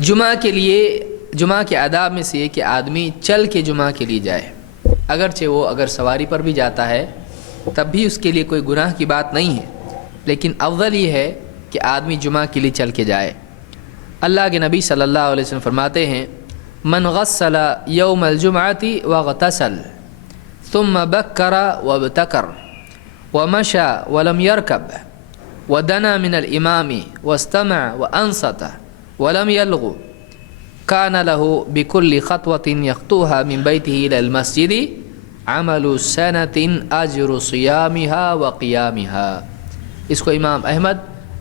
جمعہ کے آداب میں سے یہ کہ آدمی چل کے جمعہ کے لیے جائے، اگرچہ وہ اگر سواری پر بھی جاتا ہے تب بھی اس کے لیے کوئی گناہ کی بات نہیں ہے، لیکن افضل یہ ہے کہ آدمی جمعہ کے لیے چل کے جائے۔ اللہ کے نبی صلی اللہ علیہ وسلم فرماتے ہیں من غسل یوم الجمعۃ واغتسل ثم بکر وابتکر ومشى ولم يركب ودنا من الامام واستمع وانصت ولم يلغ كان له بكل خطوة يخطوها من بيته إلى المسجد عمل سنة أجر صيامها وقيامها۔ اس کو امام احمد،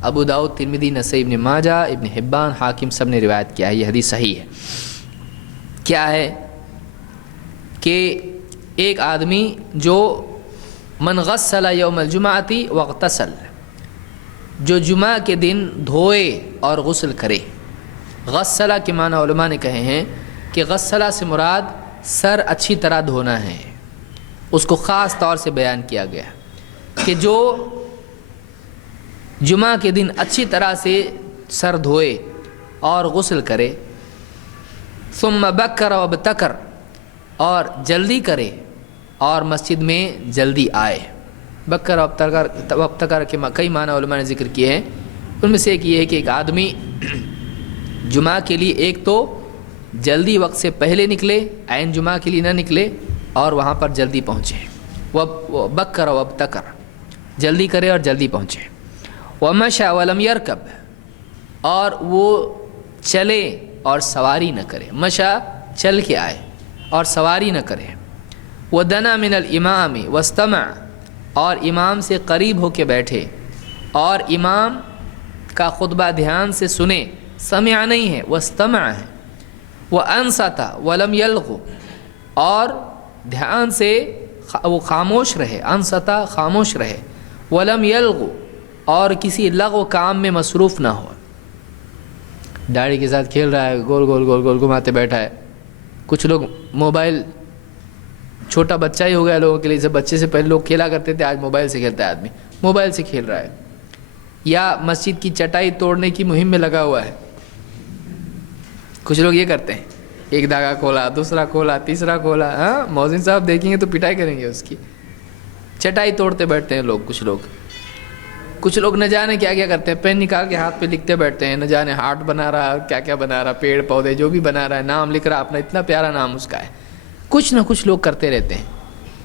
ابو داؤد، ترمذی، نسائی، ابن ماجہ، ابن حبان، حاکم سب نے روایت کیا ہے، یہ حدیث صحیح ہے۔ کیا ہے کہ ایک آدمی جو من غسل یوم الجمعۃ واغتسل، جو جمعہ کے دن دھوئے اور غسل کرے۔ غسلہ کے معنی علماء نے کہے ہیں کہ غسلہ سے مراد سر اچھی طرح دھونا ہے، اس کو خاص طور سے بیان کیا گیا کہ جو جمعہ کے دن اچھی طرح سے سر دھوئے اور غسل کرے، ثم بکر وابتکر، اور جلدی کرے اور مسجد میں جلدی آئے۔ بکر وابتکر کے کئی معنی علماء نے ذکر کیے ہیں، ان میں سے ایک یہ ہے کہ ایک آدمی جمعہ کے لیے ایک تو جلدی وقت سے پہلے نکلے، عین جمعہ کے لیے نہ نکلے، اور وہاں پر جلدی پہنچے۔ بکر وابتکر، جلدی کرے اور جلدی پہنچے۔ ومشى ولم يركب، اور وہ چلے اور سواری نہ کرے۔ مشى چل کے آئے اور سواری نہ کرے۔ ودنا من الامام واستمع، اور امام سے قریب ہو کے بیٹھے اور امام کا خطبہ دھیان سے سنے۔ سمع نہیں ہے، واستمع ہے۔ وانصت ولم يلغ، اور دھیان سے وہ خاموش رہے، انصت خاموش رہے، ولم يلغ، اور کسی لغو کام میں مصروف نہ ہو۔ داڑھی کے ساتھ کھیل رہا ہے، گول گول گول گول گھماتے بیٹھا ہے۔ کچھ لوگ موبائل، چھوٹا بچہ ہی ہو گیا لوگوں کے لیے، جب بچے سے پہلے لوگ کھیلا کرتے تھے، آج موبائل سے کھیلتا ہے آدمی، موبائل سے کھیل رہا ہے، یا مسجد کی چٹائی توڑنے کی مہم میں لگا ہوا ہے۔ کچھ لوگ یہ کرتے ہیں، ایک دھاگا کھولا، دوسرا کھولا، تیسرا کھولا، ہاں مؤذن صاحب دیکھیں گے تو پٹائی کریں گے اس کی۔ چٹائی توڑتے بیٹھتے ہیں لوگ، کچھ لوگ نہ جانے کیا کیا کرتے ہیں، پین نکال کے ہاتھ پہ لکھتے بیٹھتے ہیں، نہ جانے ہارٹ بنا رہا، کیا کیا بنا رہا، پیڑ پودے جو بھی بنا رہا ہے، نام لکھ رہا اپنا، اتنا پیارا نام اس کا ہے۔ کچھ نہ کچھ لوگ کرتے رہتے ہیں۔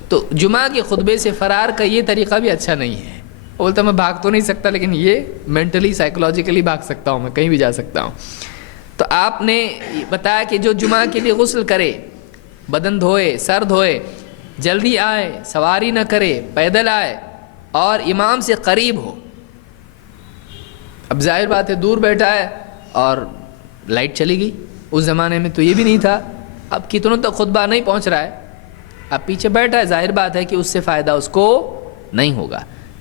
تو جمعہ کے خطبے سے فرار کا یہ طریقہ بھی اچھا نہیں ہے۔ بولتا میں بھاگ تو نہیں سکتا، لیکن یہ مینٹلی سائیکولوجیکلی بھاگ سکتا ہوں، میں کہیں بھی جا سکتا ہوں۔ تو آپ نے بتایا کہ جو جمعہ کے لیے غسل کرے، بدن دھوئے، سر دھوئے، جلدی آئے، سواری نہ کرے، پیدل آئے، اور امام سے قریب ہو۔ اب ظاہر بات ہے دور بیٹھا ہے اور لائٹ چلی گئی، اس زمانے میں تو یہ بھی نہیں تھا، اب کتنوں تک خطبہ نہیں پہنچ رہا ہے، اب پیچھے بیٹھا ہے، ظاہر بات ہے کہ اس سے فائدہ اس کو نہیں ہوگا۔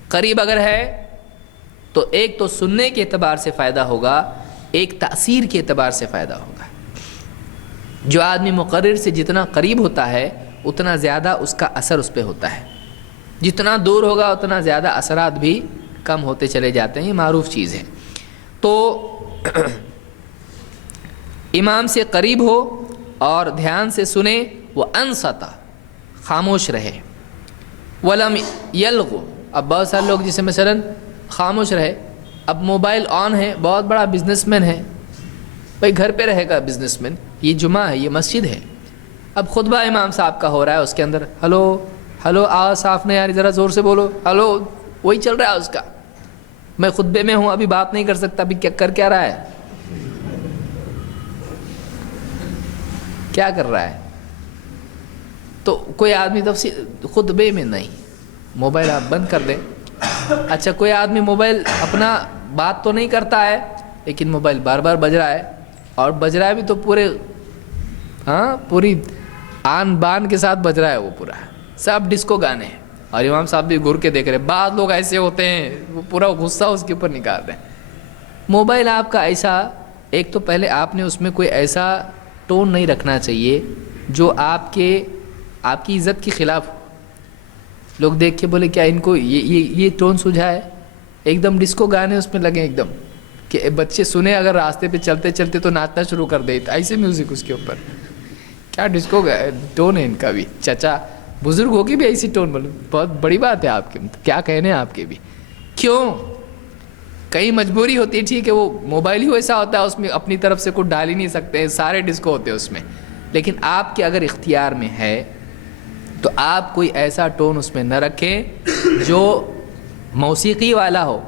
قریب اگر ہے تو ایک تو سننے کے اعتبار سے فائدہ ہوگا، ایک تاثیر کے اعتبار سے فائدہ ہوگا۔ جو آدمی مقرر سے جتنا قریب ہوتا ہے اتنا زیادہ اس کا اثر اس پہ ہوتا ہے، جتنا دور ہوگا اتنا زیادہ اثرات بھی کم ہوتے چلے جاتے ہیں، یہ معروف چیز ہے۔ تو امام سے قریب ہو اور دھیان سے سنے، وہ انصت، خاموش رہے، ولم یلغ۔ اب بہت سارے لوگ جسے مثلا خاموش رہے، اب موبائل آن ہے، بہت بڑا بزنس مین ہے، بھائی گھر پہ رہے گا بزنس مین، یہ جمعہ ہے، یہ مسجد ہے، اب خطبہ امام صاحب کا ہو رہا ہے، اس کے اندر ہلو ہلو آواز صاف نہیں آ رہی، ذرا زور سے بولو، ہلو، وہی چل رہا ہے اس کا، میں خطبے میں ہوں، ابھی بات نہیں کر سکتا، ابھی کیا رہا ہے، کیا کر رہا ہے؟ تو کوئی آدمی خطبے میں نہیں، موبائل آپ بند کر دیں۔ اچھا کوئی آدمی موبائل اپنا بات تو نہیں کرتا ہے، لیکن موبائل بار بار بج رہا ہے، اور بج رہا ہے بھی تو پوری آن بان کے ساتھ بج رہا ہے، وہ پورا سب ڈسکو گانے ہیں، اور امام صاحب بھی گھر کے دیکھ رہے ہیں۔ بعض لوگ ایسے ہوتے ہیں وہ پورا غصہ اس کے اوپر نکال رہے ہیں۔ موبائل آپ کا ایسا، ایک تو پہلے آپ نے اس میں کوئی ایسا ٹون نہیں رکھنا چاہیے جو آپ کی عزت کے خلاف ہو، لوگ دیکھ کے بولے کیا ان کو یہ ٹون سجھا ہے، ایک دم ڈسکو گانے اس میں لگے ایک دم کہ بچے سنے اگر راستے پہ چلتے چلتے تو ناچنا شروع کر دے، ایسے میوزک اس کے اوپر. کیا ڈسکو ٹون ہے ان کا بھی. چچا بزرگ ہو کے بھی ایسی ٹون بولو، بہت بڑی بات ہے آپ کے، کیا کہنے آپ کے بھی. کیوں؟ کئی مجبوری ہوتی ہے، ٹھیک ہے وہ موبائل ہی ایسا ہوتا ہے اس میں اپنی طرف سے کچھ ڈال ہی نہیں سکتے، سارے ڈسکو ہوتے ہیں اس میں. لیکن آپ کے اگر اختیار میں ہے تو آپ کوئی ایسا ٹون اس میں نہ رکھیں جو موسیقی والا ہو.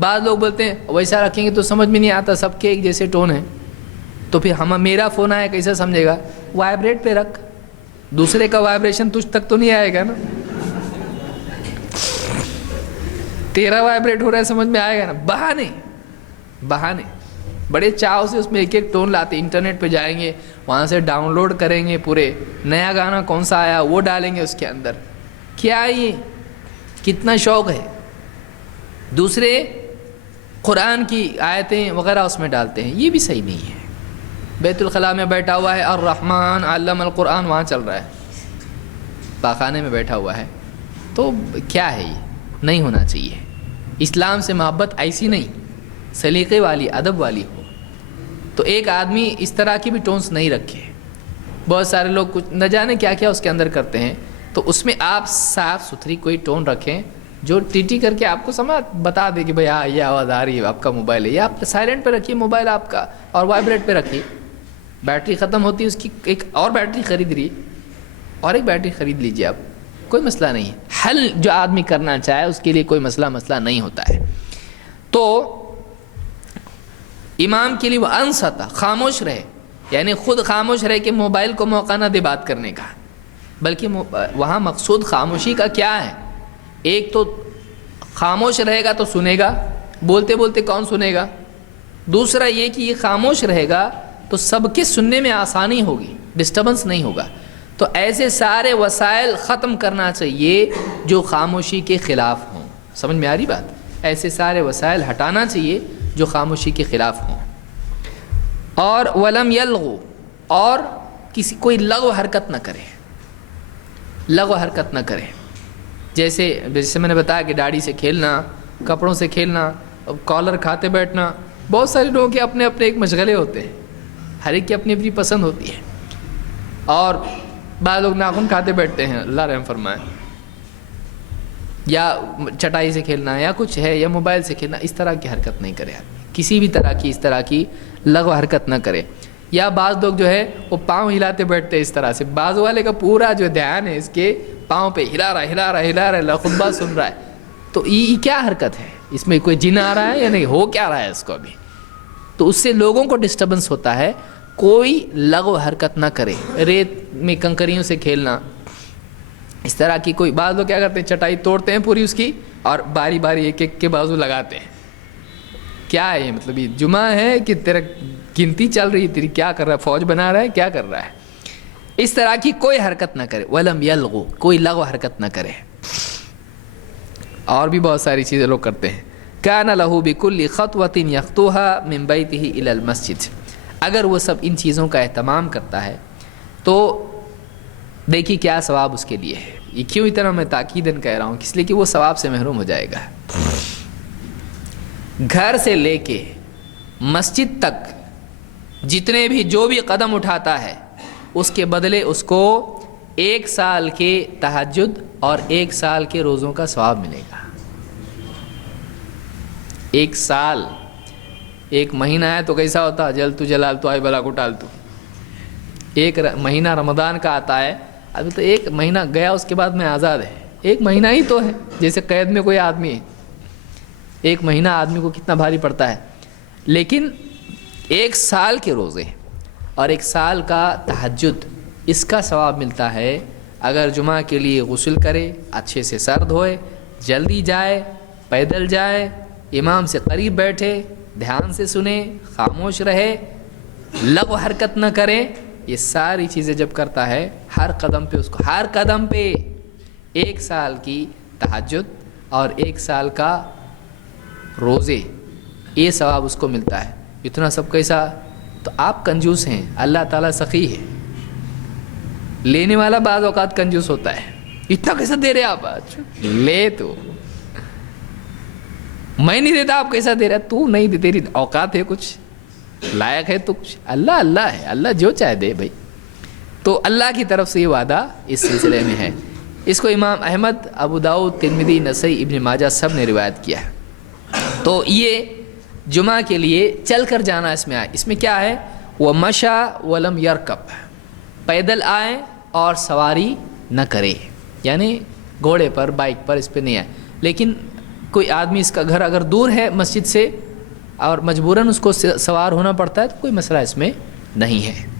بعض لوگ بولتے ہیں ویسا رکھیں گے تو سمجھ میں نہیں آتا، سب کے ایک جیسے ٹون ہیں. تو پھر میرا فون آیا کیسے سمجھے گا؟ وائبریٹ پہ رکھ، دوسرے کا وائبریشن تجھ تک تو نہیں آئے گا نا. تیرا وائبریٹ ہو رہا ہے سمجھ میں آئے گا نا. بہانے بڑے چاؤ سے اس میں ایک ایک ٹون لاتے. انٹرنیٹ پہ جائیں گے، وہاں سے ڈاؤن لوڈ کریں گے، پورے نیا گانا کون سا آیا وہ ڈالیں گے اس کے اندر. کیا یہ کتنا شوق ہے. دوسرے قرآن کی آیتیں وغیرہ اس میں ڈالتے ہیں، یہ بھی صحیح نہیں ہے. بیت الخلاء میں بیٹھا ہوا ہے الرحمن علم القرآن، وہاں چل رہا ہے. پاخانے میں بیٹھا ہوا ہے، تو کیا ہے یہ؟ نہیں ہونا چاہیے. اسلام سے محبت ایسی نہیں، سلیقے والی، ادب والی ہو. تو ایک آدمی اس طرح کی بھی ٹونس نہیں رکھے. بہت سارے لوگ کچھ نہ جانے کیا کیا اس کے اندر کرتے ہیں. تو اس میں آپ صاف ستھری کوئی ٹون رکھیں جو ٹی کر کے آپ کو بتا دے کہ بھائی ہاں یہ آواز آ رہی ہے، آپ کا موبائل ہے. یا آپ سائلنٹ پہ رکھیے موبائل آپ کا اور وائبریٹ پہ رکھیے. بیٹری ختم ہوتی ہے اس کی، ایک اور بیٹری خرید رہی اور ایک بیٹری خرید لیجیے آپ، کوئی مسئلہ نہیں ہے. حل جو آدمی کرنا چاہے اس کے لیے کوئی مسئلہ نہیں ہوتا ہے. تو امام کے لیے وہ انصتا، خاموش رہے، یعنی خود خاموش رہے کہ موبائل کو موقع نہ دے بات کرنے کا. بلکہ وہاں مقصود خاموشی کا کیا ہے؟ ایک تو خاموش رہے گا تو سنے گا، بولتے بولتے کون سنے گا. دوسرا یہ کہ یہ خاموش رہے گا تو سب کے سننے میں آسانی ہوگی، ڈسٹربنس نہیں ہوگا. تو ایسے سارے وسائل ختم کرنا چاہیے جو خاموشی کے خلاف ہوں. سمجھ میں آ رہی بات؟ ایسے سارے وسائل ہٹانا چاہیے جو خاموشی کے خلاف ہوں. اور ولم یلغو، اور کوئی لغو حرکت نہ کرے. لغو حرکت نہ کرے، جیسے میں نے بتایا کہ داڑھی سے کھیلنا، کپڑوں سے کھیلنا، کالر کھاتے بیٹھنا. بہت سارے لوگوں کے اپنے اپنے ایک مشغلے ہوتے ہیں، ہر ایک کی اپنی اپنی پسند ہوتی ہے. اور بعض لوگ ناخن کھاتے بیٹھتے ہیں، اللہ رحم فرمائے. یا چٹائی سے کھیلنا یا کچھ ہے، یا موبائل سے کھیلنا، اس طرح کی حرکت نہیں کرے. کسی بھی طرح کی اس طرح کی لغو حرکت نہ کرے. یا بعض لوگ جو ہے وہ پاؤں ہلاتے بیٹھتے اس طرح سے. بعض والے کا پورا جو دھیان ہے اس کے پاؤں پہ، ہلا رہا خطبہ سن رہا ہے. تو یہ کیا حرکت ہے؟ اس میں کوئی جن آ رہا ہے یا نہیں؟ ہو کیا رہا ہے اس کو ابھی؟ تو اس سے لوگوں کو ڈسٹربنس ہوتا ہے. کوئی لغو حرکت نہ کرے. ریت میں کنکریوں سے کھیلنا، اس طرح کی کوئی. بعض لوگ کیا کرتے ہیں، چٹائی توڑتے ہیں پوری اس کی اور باری باری ایک ایک کے بازو لگاتے ہیں. کیا ہے یہ؟ مطلب یہ جمعہ ہے کہ تیرا گنتی چل رہی، تیری کیا کر رہا ہے؟ فوج بنا رہا ہے، کیا کر رہا ہے؟ اس طرح کی کوئی حرکت نہ کرے. ولم یلغو، کوئی لغو حرکت نہ کرے. اور بھی بہت ساری چیزیں لوگ کرتے ہیں. کان لہ بکل خطوۃ یخطوها من بیتہ الی المسجد. اگر وہ سب ان چیزوں کا اہتمام کرتا ہے تو دیکھیے کیا ثواب اس کے لیے ہے. یہ کیوں اتنا میں تاکیداً کہہ رہا ہوں؟ اس لیے کہ وہ ثواب سے محروم ہو جائے گا. گھر سے لے کے مسجد تک جتنے بھی جو بھی قدم اٹھاتا ہے اس کے بدلے اس کو 1 سال کے تہجد اور 1 سال کے روزوں کا ثواب ملے گا. 1 سال، 1 مہینہ ہے تو کیسا ہوتا؟ جل تو جلال تو آئے بلا کو ٹال تو. 1 مہینہ رمضان کا آتا ہے، ابھی تو 1 مہینہ گیا، اس کے بعد میں آزاد ہے. 1 مہینہ ہی تو ہے، جیسے قید میں کوئی آدمی ہے. 1 مہینہ آدمی کو کتنا بھاری پڑتا ہے. لیکن 1 سال کے روزے اور 1 سال کا تہجد، اس کا ثواب ملتا ہے. اگر جمعہ کے لیے غسل کرے، اچھے سے سر دھوئے، جلدی جائے، پیدل جائے، امام سے قریب بیٹھے، دھیان سے سنے، خاموش رہے، لغو حرکت نہ کرے. یہ ساری چیزیں جب کرتا ہے، ہر قدم پہ اس کو، ہر قدم پہ 1 سال کی تہجد اور 1 سال کا روزے، یہ ثواب اس کو ملتا ہے. اتنا سب کیسا؟ تو آپ کنجوس ہیں، اللہ تعالیٰ سخی ہے. لینے والا بعض اوقات کنجوس ہوتا ہے. اتنا کیسا دے رہے آپ؟ آج لے تو میں نہیں دیتا آپ کیسا دے رہا؟ تو نہیں دے، تیری اوقات ہے کچھ، لائق ہے تو کچھ، اللہ اللہ ہے، اللہ جو چاہے دے بھائی۔ تو اللہ کی طرف سے یہ وعدہ اس سلسلے میں ہے۔ اس کو امام احمد، ابو داؤد، ترمذی، نسائی، ابن ماجہ سب نے روایت کیا ہے۔ تو یہ جمعہ کے لیے چل کر جانا اس میں آئے۔ اس میں کیا ہے؟ وَمَشَى وَلَمْ يَرْكَبْ، پیدل آئے اور سواری نہ کرے، یعنی گھوڑے پر، بائک پر، اس پہ نہیں آئے۔ لیکن کوئی آدمی اس کا گھر اگر دور ہے مسجد سے اور مجبوراً اس کو سوار ہونا پڑتا ہے تو کوئی مسئلہ اس میں نہیں ہے۔